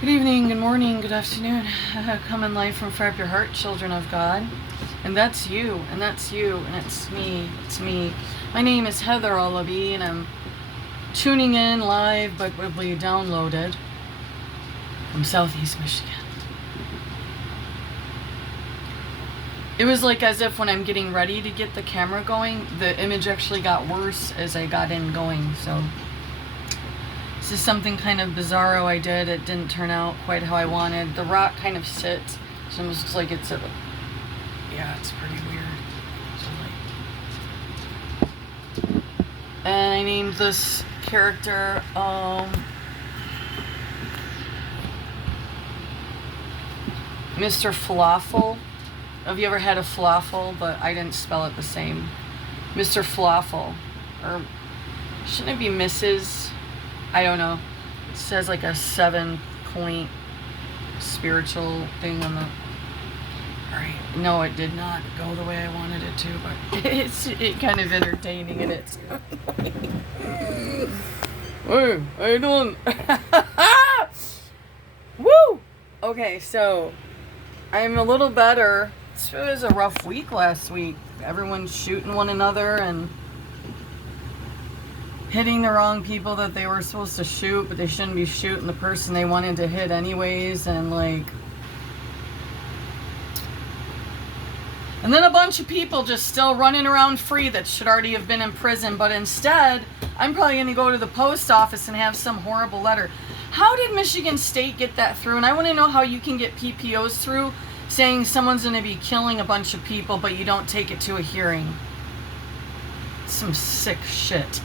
Good evening, good morning, good afternoon. Coming live from Fire Up Your Heart, children of God. And that's you, and that's you, and it's me, it's me. My name is Heather Olaby, and I'm tuning in live, but will be downloaded from Southeast Michigan. It was like as if when I'm getting ready to get the camera going, the image actually got worse as I got in going, so... This is something kind of bizarro I did. It didn't turn out quite how I wanted. The rock kind of sits. It's almost like it's a... Yeah, it's pretty weird. So like... And I named this character, Mr. Falafel. Have you ever had a falafel? But I didn't spell it the same. Mr. Falafel. Or shouldn't it be Mrs.? I don't know. It says like a 7-point spiritual thing on the... Alright. No, it did not go the way I wanted it to, but it's kind of entertaining and it's... Hey, how you doing? Woo! Okay, so I'm a little better. It was a rough week last week. Everyone's shooting one another and hitting the wrong people that they were supposed to shoot, but they shouldn't be shooting the person they wanted to hit anyways, and like... And then a bunch of people just still running around free that should already have been in prison, but instead, I'm probably going to go to the post office and have some horrible letter. How did Michigan State get that through? And I want to know how you can get PPOs through saying someone's going to be killing a bunch of people, but you don't take it to a hearing. Some sick shit.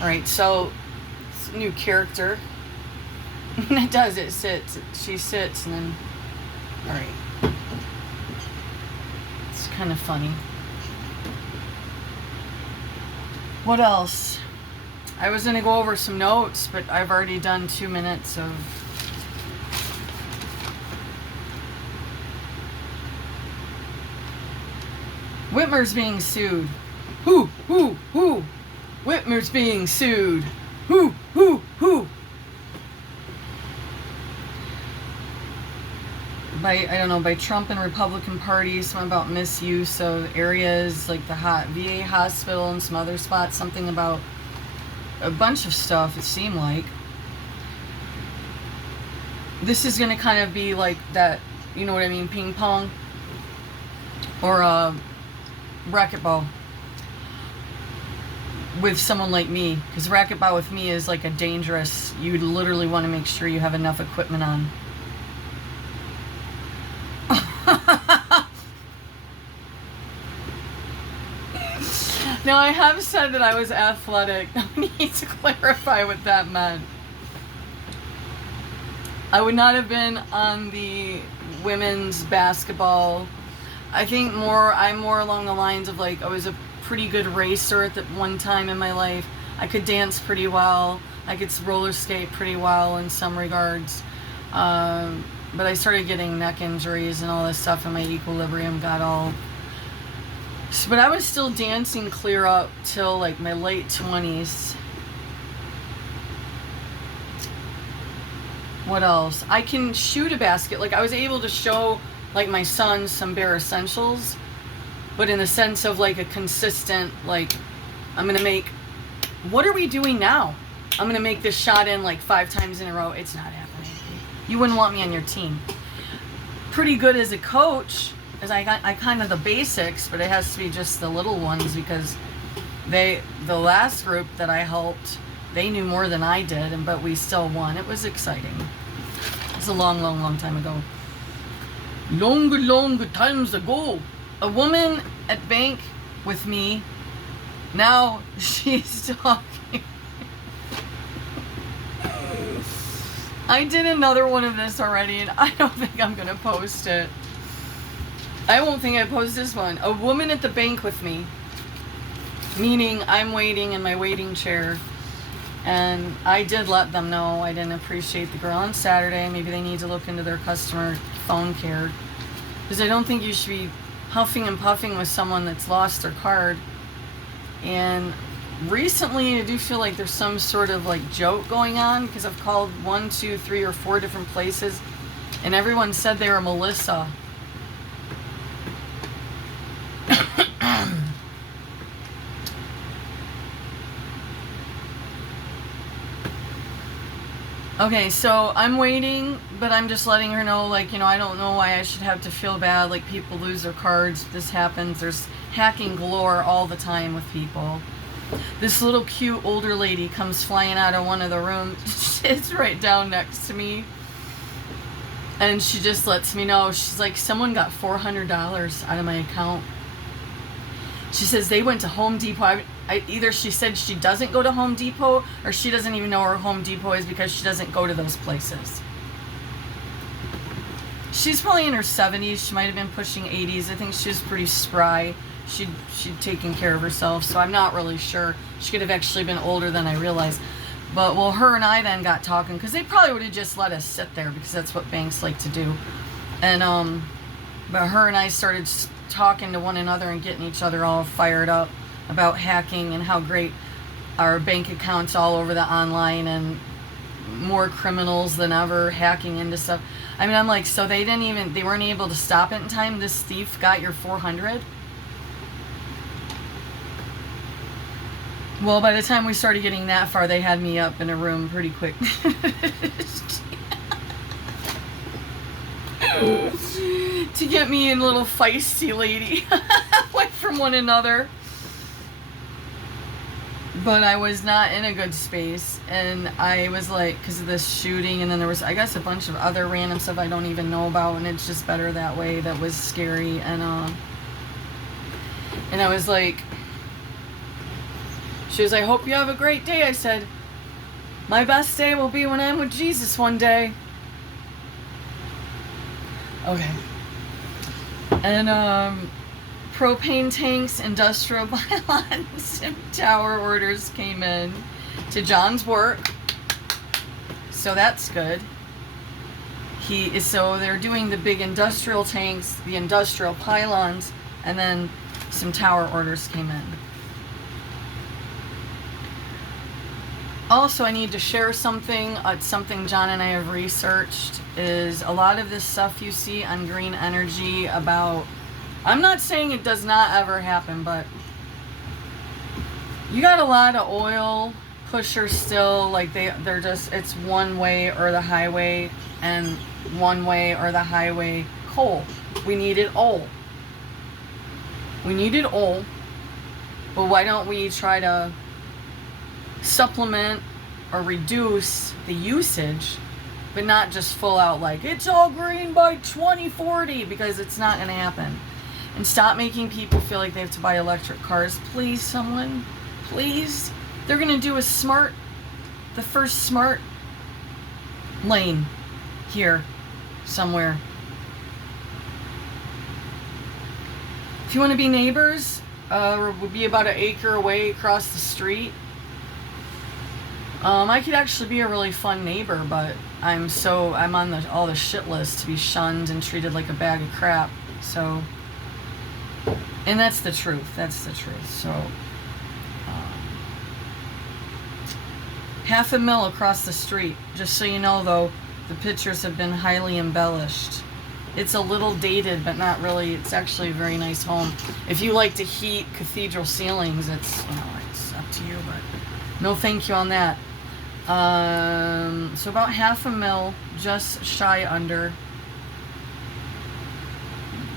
Alright, so, it's a new character. It does, it sits. She sits, and then... Alright. It's kind of funny. What else? I was going to go over some notes, but I've already done 2 minutes of... Whitmer's being sued. Who? Whitmer's being sued. Who? By Trump and Republican parties, something about misuse of areas like the VA hospital and some other spots, something about a bunch of stuff, it seemed like. This is going to kind of be like that, you know what I mean, ping pong or racquetball with someone like me, because racquetball with me is like a dangerous, you literally want to make sure you have enough equipment on. Now I have said that I was athletic. I need to clarify what that meant. I would not have been on the women's basketball. I think I'm more along the lines of like I was a pretty good racer at that one time in my life. I could dance pretty well. I could roller skate pretty well in some regards. But I started getting neck injuries and all this stuff, and my equilibrium got all... But I was still dancing clear up till like my late 20s. What else? I can shoot a basket. Like I was able to show like my son some bare essentials, but in the sense of like a consistent, like, I'm going to make, what are we doing now? I'm going to make this shot in like 5 times in a row. It's not happening. You wouldn't want me on your team. Pretty good as a coach, as I kind of the basics, but it has to be just the little ones, because the last group that I helped, they knew more than I did, but we still won. It was exciting. It was a long time ago. Long times ago. A woman at bank with me, now she's talking. I did another one of this already, and I don't think I'm going to post it. I won't think I post this one. A woman at the bank with me, meaning I'm waiting in my waiting chair, and I did let them know I didn't appreciate the girl on Saturday. Maybe they need to look into their customer phone care, because I don't think you should be huffing and puffing with someone that's lost their card. And recently, I do feel like there's some sort of like joke going on, because I've called 1, 2, 3, or 4 different places, and everyone said they were Melissa. Okay, so I'm waiting, but I'm just letting her know, like, you know, I don't know why I should have to feel bad. Like, people lose their cards. This happens. There's hacking galore all the time with people. This little cute older lady comes flying out of one of the rooms. It's right down next to me. And she just lets me know. She's like, someone got $400 out of my account. She says they went to Home Depot. Either she said she doesn't go to Home Depot, or she doesn't even know where Home Depot is because she doesn't go to those places. She's probably in her 70s. She might have been pushing 80s. I think she was pretty spry. She'd taken care of herself, so I'm not really sure. She could have actually been older than I realized. But, well, her and I then got talking, because they probably would have just let us sit there, because that's what banks like to do. And, but her and I started talking to one another and getting each other all fired up about hacking and how great our bank accounts all over the online, and more criminals than ever hacking into stuff. I mean, I'm like, so they weren't able to stop it in time? This thief got your 400? Well, by the time we started getting that far, they had me up in a room pretty quick. To get me and little feisty lady away from one another. But I was not in a good space, and I was like, because of this shooting, and then there was, I guess, a bunch of other random stuff I don't even know about, and it's just better that way. That was scary, and I was like, she was like, hope you have a great day. I said, my best day will be when I'm with Jesus one day. Okay. And, propane tanks, industrial pylons, and tower orders came in to John's work. So that's good. So they're doing the big industrial tanks, the industrial pylons, and then some tower orders came in. Also, I need to share something. Something John and I have researched is a lot of this stuff you see on green energy about, I'm not saying it does not ever happen, but you got a lot of oil pushers still, like they're just, it's one way or the highway, and one way or the highway coal. We needed oil. We needed oil, but why don't we try to supplement or reduce the usage, but not just full out like it's all green by 2040, because it's not going to happen. And stop making people feel like they have to buy electric cars. Please, someone, please. They're going to do the first smart lane here somewhere. If you want to be neighbors, we'll be about an acre away across the street. I could actually be a really fun neighbor, but I'm on all the shit list to be shunned and treated like a bag of crap. So, and that's the truth. That's the truth. So, $500,000 across the street. Just so you know, though, the pictures have been highly embellished. It's a little dated, but not really. It's actually a very nice home. If you like to heat cathedral ceilings, it's up to you, but no thank you on that. So about $500,000, just shy under.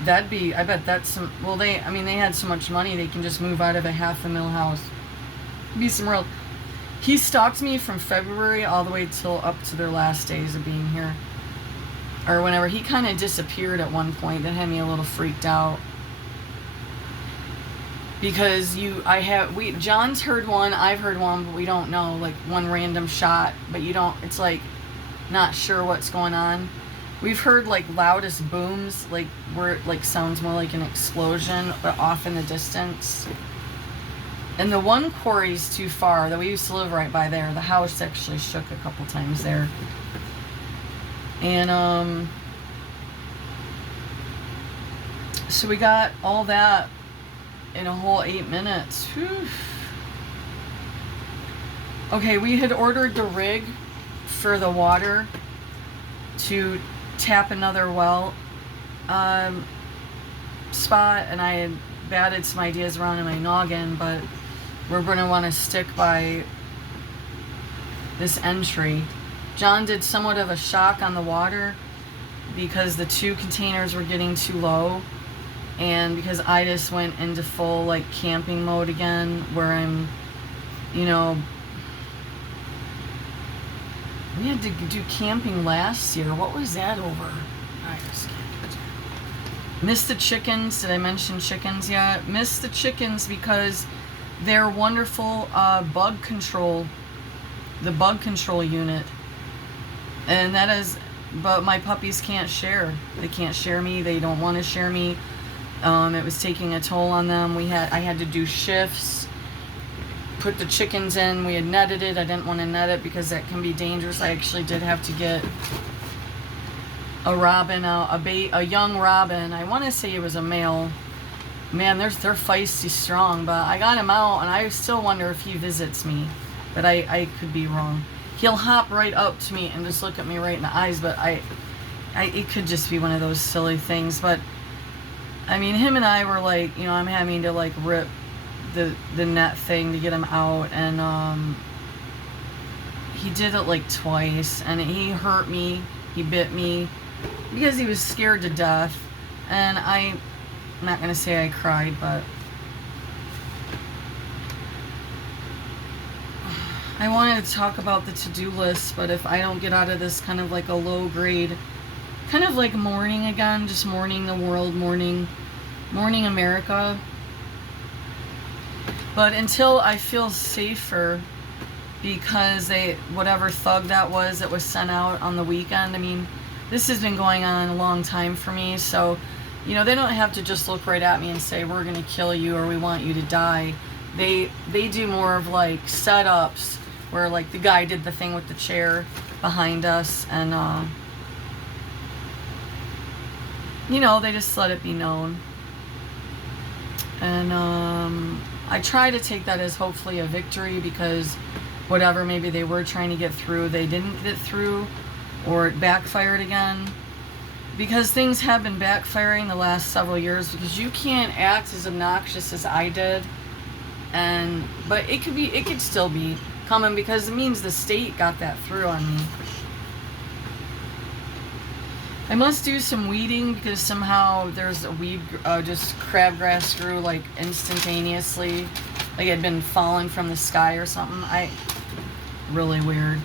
That'd be, I bet that's some, well, they had so much money, they can just move out of a $500,000 house. Be some real, he stalked me from February all the way till up to their last days of being here. Or whenever. He kind of disappeared at one point. That had me a little freaked out. Because John's heard one, I've heard one, but we don't know, like one random shot, but it's like not sure what's going on. We've heard like loudest booms, like where it like sounds more like an explosion, but off in the distance. And the one quarry's too far, that we used to live right by there. The house actually shook a couple times there. And so we got all that in a whole 8 minutes. Whew. Okay, we had ordered the rig for the water to tap another well spot, and I had batted some ideas around in my noggin, but we're going to want to stick by this entry. John did somewhat of a shock on the water because the 2 containers were getting too low, and because I just went into full like camping mode again, where I'm, you know, we had to do camping last year. What was that over? I just can't. Missed the chickens. Did I mention chickens yet? Missed the chickens because they're wonderful bug control. The bug control unit. And that is, but my puppies can't share. They can't share me. They don't want to share me. It was taking a toll on them. I had to do shifts. Put the chickens in. We had netted it. I didn't want to net it because that can be dangerous. I actually did have to get a robin, a young robin. I want to say it was a male. Man, they're feisty strong, but I got him out, and I still wonder if he visits me. But I could be wrong. He'll hop right up to me and just look at me right in the eyes, but it could just be one of those silly things. But I mean, him and I were like, you know, I'm having to like rip the net thing to get him out, and he did it like twice, and he hurt me. He bit me because he was scared to death, and I'm not gonna say I cried, but I wanted to talk about the to-do list. But if I don't get out of this kind of like a low grade, kind of like mourning again, just mourning the world, mourning America. But until I feel safer, because whatever thug that was sent out on the weekend, I mean, this has been going on a long time for me, so, you know, they don't have to just look right at me and say, we're gonna kill you or we want you to die. They do more of like setups, where like the guy did the thing with the chair behind us, and you know, they just let it be known. And I try to take that as hopefully a victory, because whatever maybe they were trying to get through, they didn't get through, or it backfired again. Because things have been backfiring the last several years, because you can't act as obnoxious as I did, but it could still be coming, because it means the state got that through on me. I must do some weeding, because somehow there's a weed, just crabgrass grew like instantaneously, like it had been falling from the sky or something. Really weird.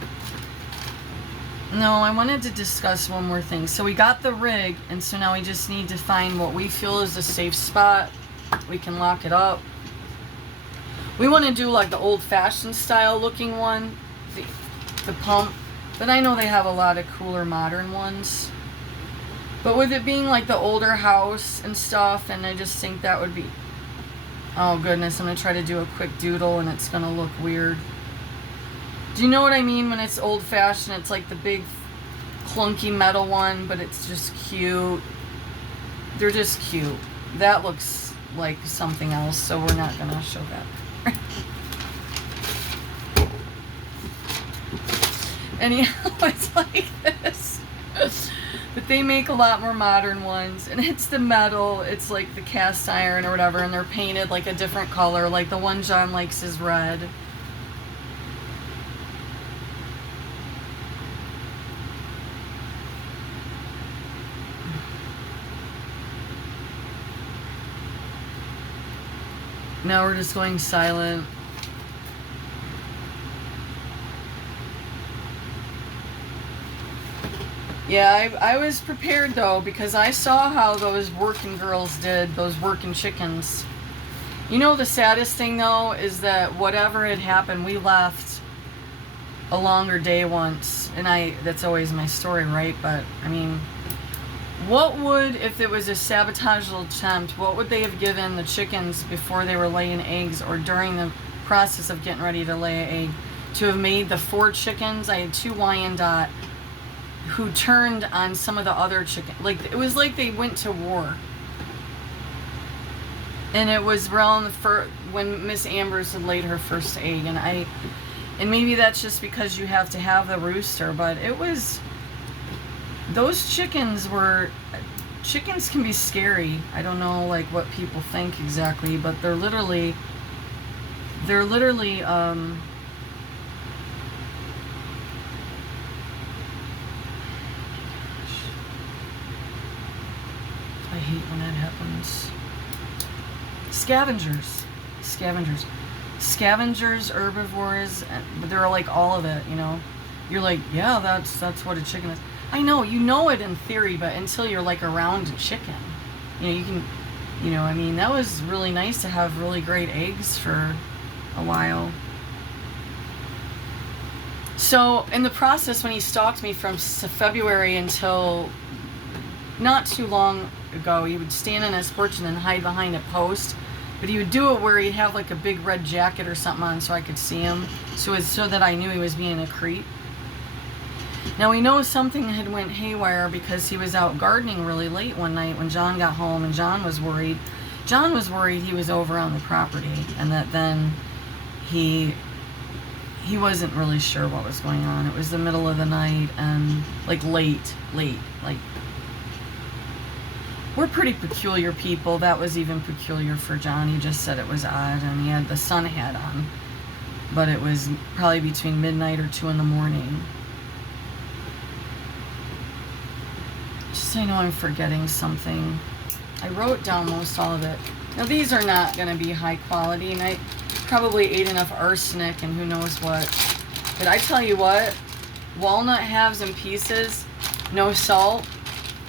No, I wanted to discuss one more thing. So we got the rig, and so now we just need to find what we feel is a safe spot. We can lock it up. We want to do like the old-fashioned style looking one, the pump, but I know they have a lot of cooler modern ones. But with it being like the older house and stuff, and I just think that would be, oh goodness, I'm going to try to do a quick doodle and it's going to look weird. Do you know what I mean when it's old-fashioned? It's like the big clunky metal one, but it's just cute. They're just cute. That looks like something else, so we're not going to show that. Anyhow, it's like this. But they make a lot more modern ones, and it's the metal, it's like the cast iron or whatever, and they're painted like a different color, like the one John likes is red. Now we're just going silent. Yeah, I was prepared though, because I saw how those working girls did, those working chickens. You know, the saddest thing though is that whatever had happened, we left a longer day once, and that's always my story, right? But I mean, what would, if it was a sabotageable attempt, what would they have given the chickens before they were laying eggs, or during the process of getting ready to lay an egg, to have made the 4 chickens? I had 2 Wyandotte who turned on some of the other chicken. Like, it was like they went to war. And it was around when Miss Ambrose had laid her first egg, and And maybe that's just because you have to have the rooster, but it was, those chickens can be scary. I don't know like what people think exactly, but they're literally I hate when that happens. Scavengers, herbivores, they're like all of it, you know. You're like, yeah, that's what a chicken is. I know, you know it in theory, but until you're like around a chicken, you know, you can, you know, I mean, that was really nice to have really great eggs for a while. So in the process, when he stalked me from February until not too long ago, he would stand on his porch and then hide behind a post. But he would do it where he'd have like a big red jacket or something on so I could see him, so that I knew he was being a creep. Now we know something had went haywire because he was out gardening really late one night when John got home, and John was worried. John was worried he was over on the property, and that then he wasn't really sure what was going on. It was the middle of the night and like late, like. We're pretty peculiar people. That was even peculiar for John. He just said it was odd, and he had the sun hat on. But it was probably between midnight or 2 in the morning. Just so I know I'm forgetting something. I wrote down most all of it. Now these are not going to be high quality, and I probably ate enough arsenic and who knows what. But I tell you what, walnut halves and pieces, no salt.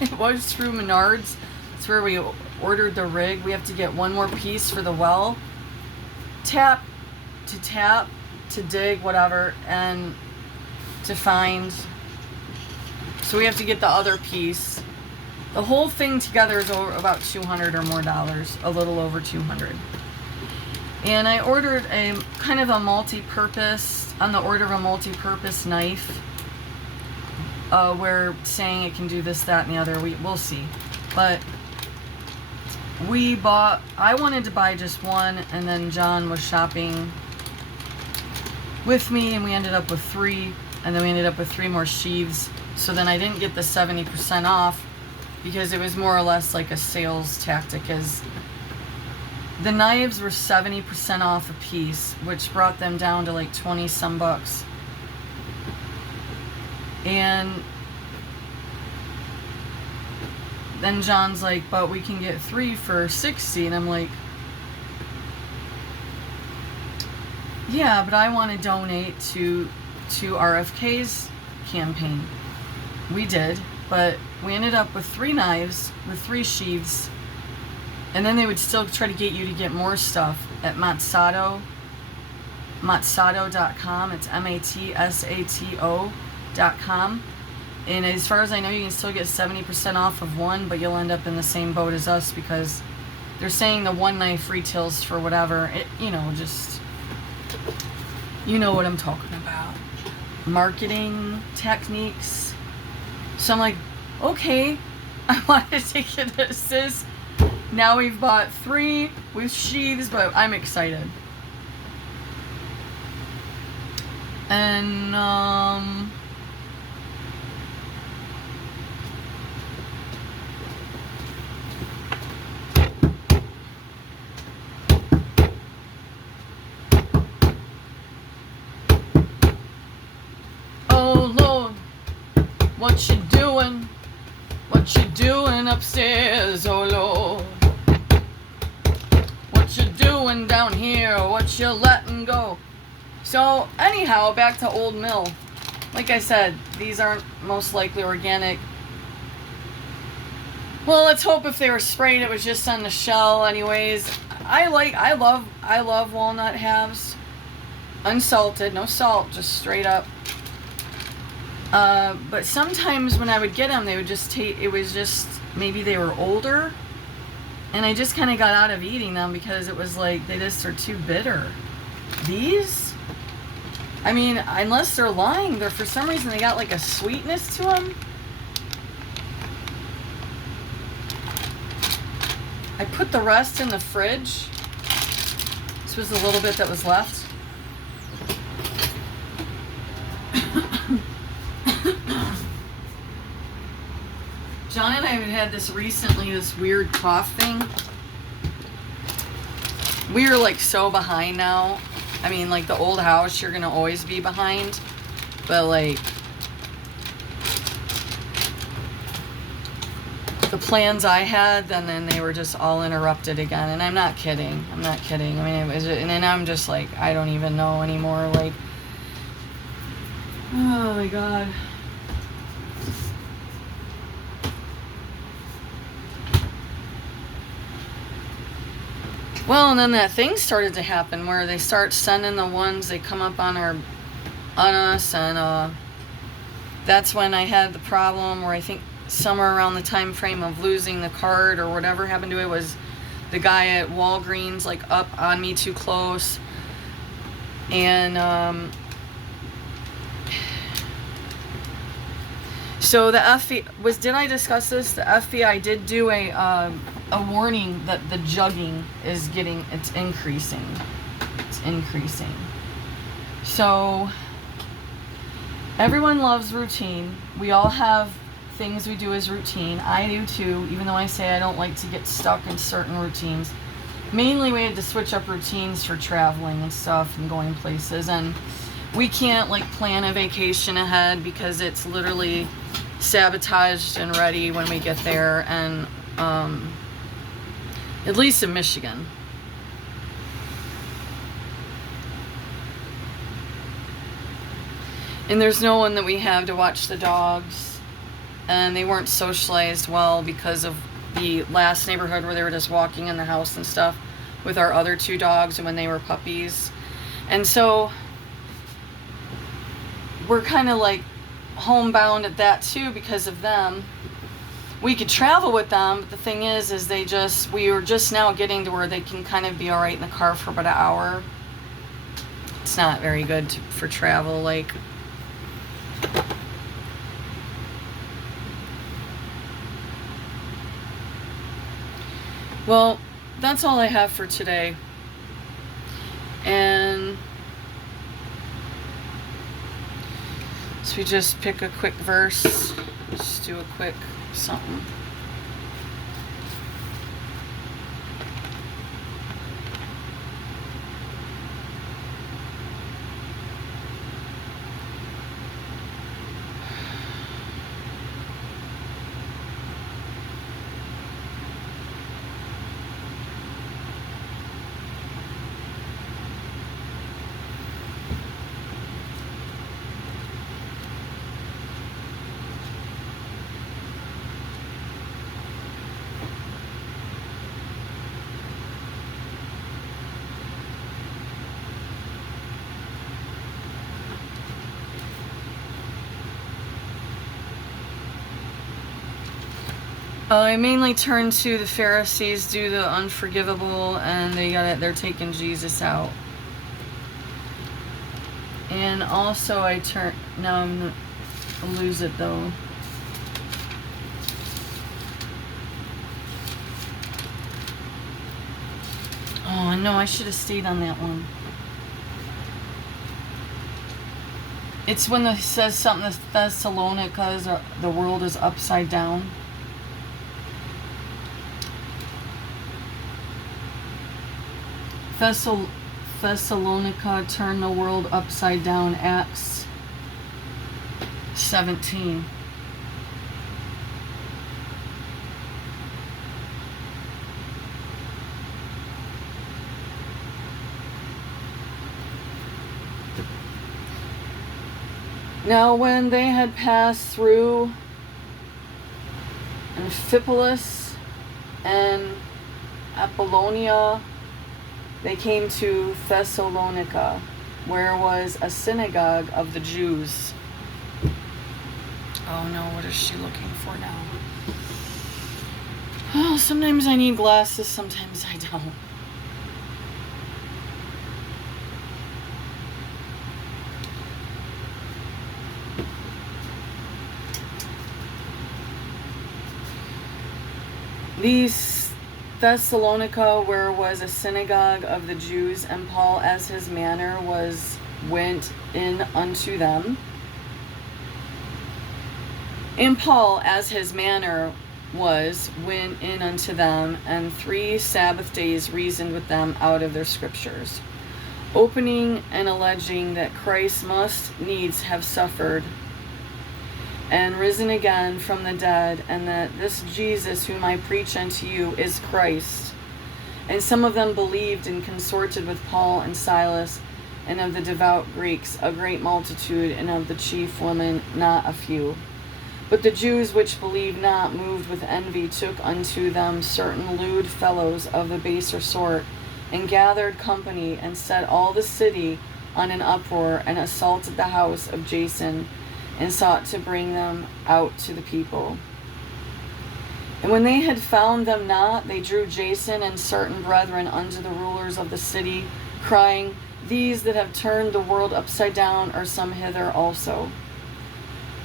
It was through Menards. It's where we ordered the rig. We have to get one more piece for the well. Tap, to dig, whatever, and to find. So we have to get the other piece. The whole thing together is over about $200 or more dollars, a little over 200. And I ordered a kind of a multi-purpose, on the order of a multi-purpose knife. We're saying it can do this, that, and the other. We'll see. But I wanted to buy just one, and then John was shopping with me, and we ended up with 3, and then we ended up with 3 more sheaths. So then I didn't get the 70% off because it was more or less like a sales tactic, as the knives were 70% off a piece, which brought them down to like 20 some bucks. And then John's like, but we can get 3 for 60, and I'm like, yeah, but I want to donate to RFK's campaign. We did, but we ended up with 3 knives with 3 sheaths, and then they would still try to get you to get more stuff at Matsato, matsato.com. It's matsato.com. And as far as I know, you can still get 70% off of one, but you'll end up in the same boat as us because they're saying the one knife retails for whatever. It, you know, just, you know what I'm talking about. Marketing techniques. So I'm like, okay, I want to take it as this. Now we've bought 3 with sheaths, but I'm excited. And, oh Lord, what you doing? What you doing upstairs, oh Lord? What you doing down here? What you letting go? So anyhow, back to Old Mill. Like I said, these aren't most likely organic. Well, let's hope if they were sprayed, it was just on the shell. Anyways, I love walnut halves, unsalted, no salt, just straight up. But sometimes when I would get them, they would just it was just, maybe they were older, and I just kind of got out of eating them because it was like, they just are too bitter. These, I mean, unless they're lying, they're, for some reason, they got like a sweetness to them. I put the rest in the fridge. This was a little bit that was left. John and I have had this recently, this weird cough thing. We are like so behind now. I mean, like the old house, you're gonna always be behind. But like the plans I had, then they were just all interrupted again. And I'm not kidding. I'm not kidding. I mean, it was, and then I'm just like, I don't even know anymore. Like, oh my God. Well, and then that thing started to happen where they start sending the ones, they come up on us, and that's when I had the problem where I think somewhere around the time frame of losing the card or whatever happened to it was the guy at Walgreens like up on me too close. And so the FBI did I discuss this? The FBI did do a warning that the jugging is it's increasing. It's increasing. So everyone loves routine. We all have things we do as routine. I do too, even though I say I don't like to get stuck in certain routines. Mainly we had to switch up routines for traveling and stuff and going places, and we can't like plan a vacation ahead because it's literally sabotaged and ready when we get there, and at least in Michigan. And there's no one that we have to watch the dogs, and they weren't socialized well because of the last neighborhood where they were just walking in the house and stuff with our other two dogs and when they were puppies. And so we're kind of like homebound at that too because of them. We could travel with them, but the thing is we were just now getting to where they can kind of be all right in the car for about an hour. It's not very good for travel, like. Well, that's all I have for today. And so we just pick a quick verse, just do a quick something. I mainly turn to the Pharisees, do the unforgivable, and they're taking Jesus out. And also now I'm gonna lose it though. Oh no, I should have stayed on that one. It's when it says something that Thessalonica the world is upside down. Thessalonica turn the world upside down, Acts 17. Now when they had passed through Amphipolis and Apollonia, they came to Thessalonica, where was a synagogue of the Jews. Oh no, what is she looking for now? Oh, sometimes I need glasses, sometimes I don't. These Thessalonica, where was a synagogue of the Jews, and Paul as his manner went in unto them. And Paul as his manner went in unto them, and 3 Sabbath days reasoned with them out of their scriptures, opening and alleging that Christ must needs have suffered and risen again from the dead, and that this Jesus whom I preach unto you is Christ. And some of them believed and consorted with Paul and Silas, and of the devout Greeks a great multitude, and of the chief women not a few. But the Jews which believed not, moved with envy, took unto them certain lewd fellows of the baser sort, and gathered company, and set all the city on an uproar, and assaulted the house of Jason, and sought to bring them out to the people. And when they had found them not, they drew Jason and certain brethren unto the rulers of the city, crying, These that have turned the world upside down are some hither also,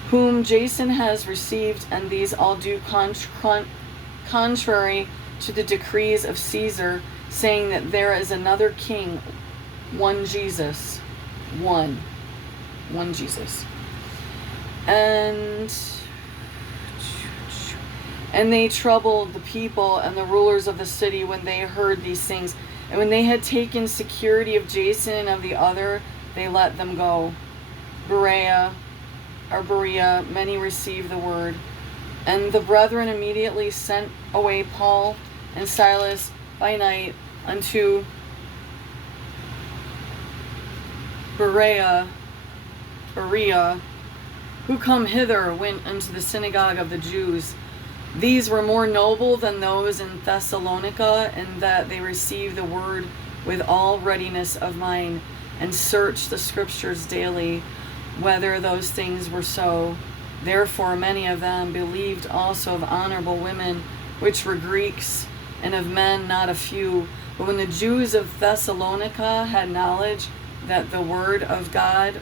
whom Jason has received, and these all do contrary to the decrees of Caesar, saying that there is another king, one Jesus. One Jesus. And they troubled the people and the rulers of the city when they heard these things. And when they had taken security of Jason and of the other, they let them go. Berea, many received the word. And the brethren immediately sent away Paul and Silas by night unto Berea, who come hither went unto the synagogue of the Jews. These were more noble than those in Thessalonica, in that they received the word with all readiness of mind, and searched the scriptures daily, whether those things were so. Therefore many of them believed also of honorable women, which were Greeks, and of men not a few. But when the Jews of Thessalonica had knowledge that the word of God,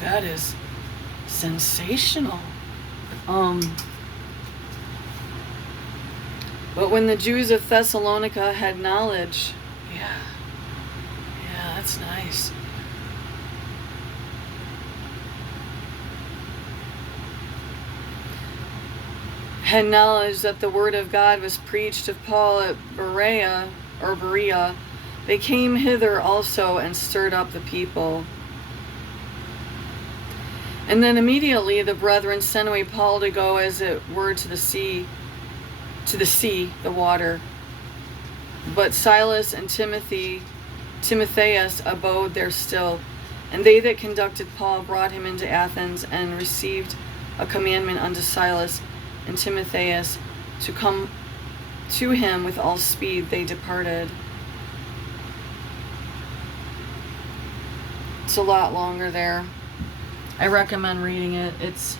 that is sensational. But when the Jews of Thessalonica had knowledge, yeah, that's nice. Had knowledge that the word of God was preached of Paul at Berea, they came hither also and stirred up the people. And then immediately the brethren sent away Paul to go as it were to the sea, the water. But Silas and Timotheus abode there still. And they that conducted Paul brought him into Athens, and received a commandment unto Silas and Timotheus to come to him with all speed. They departed. It's a lot longer there. I recommend reading it. It's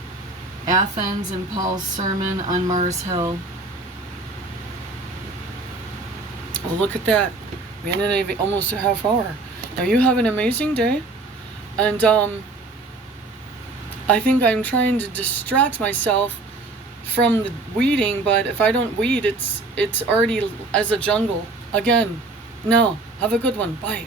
Athens and Paul's sermon on Mars Hill. Oh, look at that. We ended almost a half hour. Now you have an amazing day. And I think I'm trying to distract myself from the weeding, but if I don't weed, it's already as a jungle. Again. No. Have a good one. Bye.